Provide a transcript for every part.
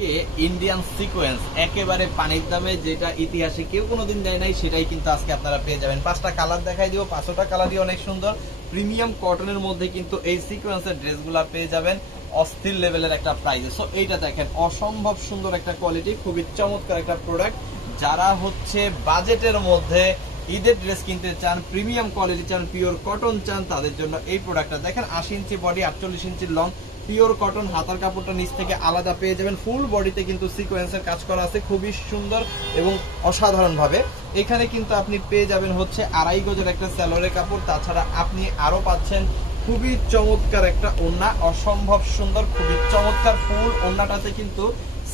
আজকে Indian sequence একেবারে পানির দামে, যেটা ইতিহাসে কেউ কোনোদিন দেয় নাই, সেটাই কিন্তু আজকে আপনারা পেয়ে যাবেন। পাঁচটা কালার দেখাই দিব, পাঁচটা কালারই অনেক সুন্দর। প্রিমিয়াম কটনের মধ্যে কিন্তু এই সিকোয়েন্সের ড্রেসগুলা পেয়ে যাবেন, অস্থির লেভেলের একটা প্রাইস সো এইটা দেখেন, অসম্ভব সুন্দর একটা কোয়ালিটি খুবই চমৎকার একটা প্রোডাক্ট যারা হচ্ছে বাজেটের মধ্যে ঈদের ড্রেস কিনতে চান প্রিমিয়াম কোয়ালিটি চান পিওর কটন চান, তাদের জন্য এই প্রোডাক্টটা দেখেন আশি ইঞ্চি বডি আটচল্লিশ ইঞ্চি লং পিওর কটন হাতার কাপড়টা নিচ থেকে আলাদা পেয়ে যাবেন। ফুল বডিতে কিন্তু সিকোয়েন্সের কাজ করা আছে খুবই সুন্দর এবং অসাধারণভাবে। এখানে কিন্তু আপনি পেয়ে যাবেন হচ্ছে আড়াই গজের একটা স্যালোরের কাপড়। তাছাড়া আপনি আরও পাচ্ছেন খুবই চমৎকার একটা ওড়না অসম্ভব সুন্দর, খুবই চমৎকার ফুল ওড়নাটাতে কিন্তু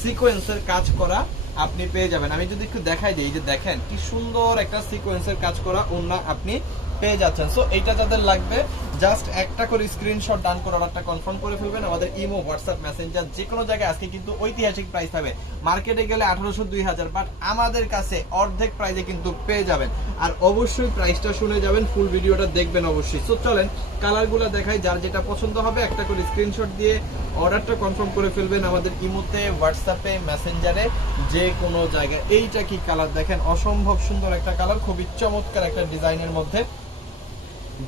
সিকোয়েন্সের কাজ করা আপনি পেয়ে যাবেন। আমি যদি একটু দেখাই দিই যে দেখেন, কি সুন্দর একটা সিকোয়েন্সের কাজ করা ওড়না আপনি পেয়ে যাচ্ছেন। সো এইটা যাদের লাগবে জাস্ট একটা করে স্ক্রিনশট ডান করে অর্ডারটা কনফার্ম করে ফেলবেন। আমাদের ইমো, হোয়াটসঅ্যাপ মেসেঞ্জার যে কোনো জায়গায় আজকে কিন্তু ঐতিহাসিক প্রাইস হবে মার্কেটে গেলে আঠারোশো দুই হাজার বাট আমাদের কাছে অর্ধেক প্রাইসে কিন্তু পেয়ে যাবেন। আর অবশ্যই প্রাইসটা শুনে যাবেন ফুল ভিডিওটা দেখবেন অবশ্যই। সো চলেন কালারগুলো দেখাই, যার যেটা পছন্দ হবে, একটা করে স্ক্রিনশট দিয়ে অর্ডারটা কনফার্ম করে ফেলবেন আমাদের ইমোতে, হোয়াটসঅ্যাপে মেসেঞ্জারে যে কোনো জায়গায়। এইটা কি কালার দেখেন? অসম্ভব সুন্দর একটা কালার খুবই চমৎকার একটা ডিজাইনের মধ্যে।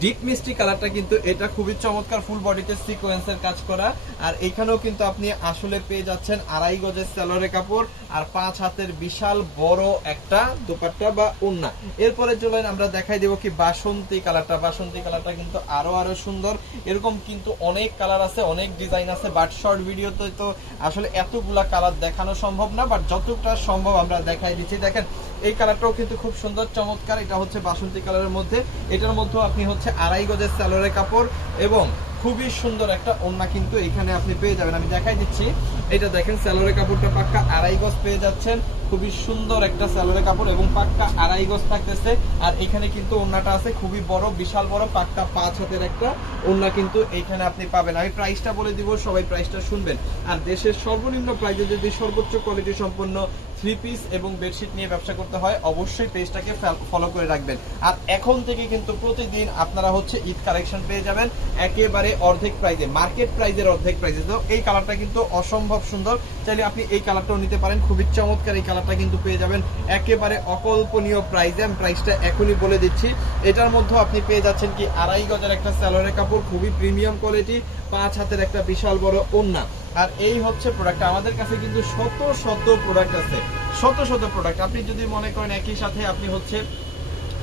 ডিপ মিষ্টি কালারটা কিন্তু এটা খুবই চমৎকার ফুল বডিতে সিকোয়েন্সের কাজ করা। আর এখানেও কিন্তু আপনি আসলে পেয়ে যাচ্ছেন আড়াই গজের স্যালোরে কাপড় আর পাঁচ হাতের বিশাল বড় একটা দোপাট্টা বা ওন্না এরপরে চলেন আমরা দেখাই দেবো কি বাসন্তী কালারটা বাসন্তী কালারটা কিন্তু আরও আরও সুন্দর। এরকম কিন্তু অনেক কালার আছে, অনেক ডিজাইন আছে বাট শর্ট ভিডিওতে তো আসলে এতগুলা কালার দেখানো সম্ভব না বাট যতটা সম্ভব আমরা দেখাই দিচ্ছি। দেখেন এই কালারটাও কিন্তু খুব সুন্দর, চমৎকার। এটা হচ্ছে বাসন্তী কালারের মধ্যে। এটার মধ্যেও আপনি হচ্ছে আড়াই গজের স্যালোরের কাপড় এবং খুবই সুন্দর একটা ওন্না কিন্তু এখানে আপনি পেয়ে যাবেন। আমি দেখাই দিচ্ছি। এটা দেখেন স্যালোরে কাপড়টা পাক্কা আড়াই গজ পেয়ে যাচ্ছেন। খুবই সুন্দর একটা স্যালোরে কাপড় এবং পাক্কা আড়াই গজ থাকতেছে। আর এখানে কিন্তু ওন্নাটা আছে, খুবই বড়, বিশাল বড়, পাক্কা পাঁচ হাতের একটা ওন্না কিন্তু এখানে আপনি পাবেন। আমি প্রাইসটা বলে দিব, সবাই প্রাইসটা শুনবেন। আর দেশের সর্বনিম্ন প্রাইসে যদি সর্বোচ্চ কোয়ালিটি সম্পন্ন থ্রি পিস এবং বেডশিট নিয়ে ব্যবসা করতে হয়, অবশ্যই পেজটাকে ফলো করে রাখবেন। আর এখন থেকে কিন্তু প্রতিদিন আপনারা হচ্ছে ঈদ কালেকশন পেয়ে যাবেন। একেবারে অর্ধেক প্রাইজে মার্কেট প্রাইজের অর্ধেক প্রাইজে তো এই কালারটা কিন্তু অসম্ভব সুন্দর। চাইলে আপনি এই কালারটাও নিতে পারেন। খুবই চমৎকার এই কালারটা কিন্তু পেয়ে যাবেন। একেবারে অকল্পনীয় প্রাইজে আমি প্রাইসটা এখনই বলে দিচ্ছি। এটার মধ্যে আপনি পেয়ে যাচ্ছেন কি, আড়াই গজের একটা স্যালোরের কাপড়, খুবই প্রিমিয়াম কোয়ালিটি পাঁচ হাতের একটা বিশাল বড় ওন্না আর এই হচ্ছে প্রোডাক্ট আমাদের কাছে কিন্তু শত শত প্রোডাক্ট আছে। শত শত প্রোডাক্ট আপনি যদি মনে করেন একই সাথে আপনি হচ্ছে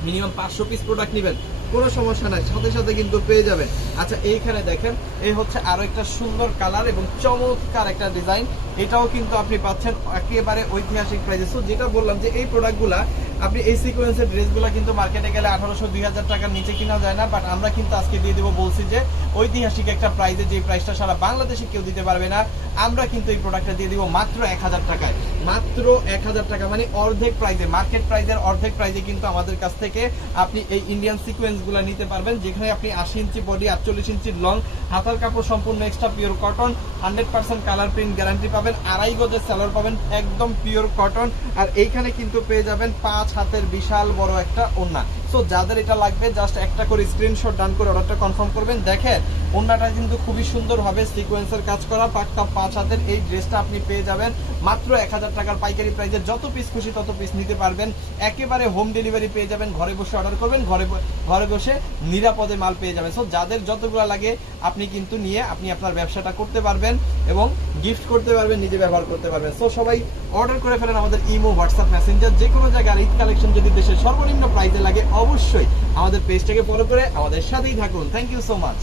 মিনিমাম পাঁচশো পিস প্রোডাক্ট নেবেন কোনো সমস্যা নাই, সাথে সাথে কিন্তু পেয়ে যাবেন। আচ্ছা এইখানে দেখেন, এই হচ্ছে আরও একটা সুন্দর কালার এবং চমৎকার একটা ডিজাইন। এটাও কিন্তু আপনি পাচ্ছেন একেবারে ঐতিহাসিক প্রাইজে সো যেটা বললাম যে এই প্রোডাক্টগুলা আপনি এই সিকোয়েন্সের ড্রেসগুলো কিন্তু মার্কেটে গেলে আঠারোশো, দুই হাজার টাকার নিচে কিনা যায় না। বাট আমরা কিন্তু আজকে দিয়ে দেবো বলছি যে ঐতিহাসিক একটা প্রাইজে যে প্রাইসটা সারা বাংলাদেশে কেউ দিতে পারবে না, আমরা কিন্তু এই প্রোডাক্টটা দিয়ে দিব মাত্র এক হাজার টাকায়। মাত্র এক হাজার টাকা মানে অর্ধেক প্রাইজে মার্কেট প্রাইজের অর্ধেক প্রাইজে কিন্তু আমাদের কাছ থেকে আপনি এই ইন্ডিয়ান সিকোয়েন্স গুলো নিতে পারবেন, যেখানে আপনি আশি ইঞ্চি বডি আটচল্লিশ ইঞ্চি লং হাতার কাপড় সম্পূর্ণ extra pure cotton hundred percent colour print guarantee পাবেন, আড়াই গজের স্যালোর পাবেন, একদম পিওর কটন আর এইখানে কিন্তু পেয়ে যাবেন পাঁচ হাতের বিশাল বড় একটা ওনা সো যাদের এটা লাগবে জাস্ট একটা করে স্ক্রিনশট ডান করে অর্ডারটা কনফার্ম করবেন। দেখেন ওন্নাটা কিন্তু খুবই সুন্দরভাবে সিকোয়েন্সের কাজ করা। পাক্কা পাঁচ হাতের। এই ড্রেসটা আপনি পেয়ে যাবেন। মাত্র এক হাজার টাকার পাইকারি প্রাইসে যত পিস খুশি তত পিস নিতে পারবেন। একেবারে হোম ডেলিভারি পেয়ে যাবেন। ঘরে বসে অর্ডার করবেন। ঘরে ঘরে বসে নিরাপদে মাল পেয়ে যাবেন। সো যাদের যতগুলো লাগে, আপনি কিন্তু নিয়ে আপনি আপনার ব্যবসাটা করতে পারবেন এবং গিফট করতে পারবেন, নিজে ব্যবহার করতে পারবেন। সো সবাই অর্ডার করে ফেলেন আমাদের ইমো হোয়াটসঅ্যাপ মেসেঞ্জার যে কোনো জায়গায় ঈদ কালেকশন যদি দেশের সর্বনিম্ন প্রাইসে লাগে, অবশ্যই আমাদের পেজটাকে ফলো করে আমাদের সাথেই থাকুন। Thank you so much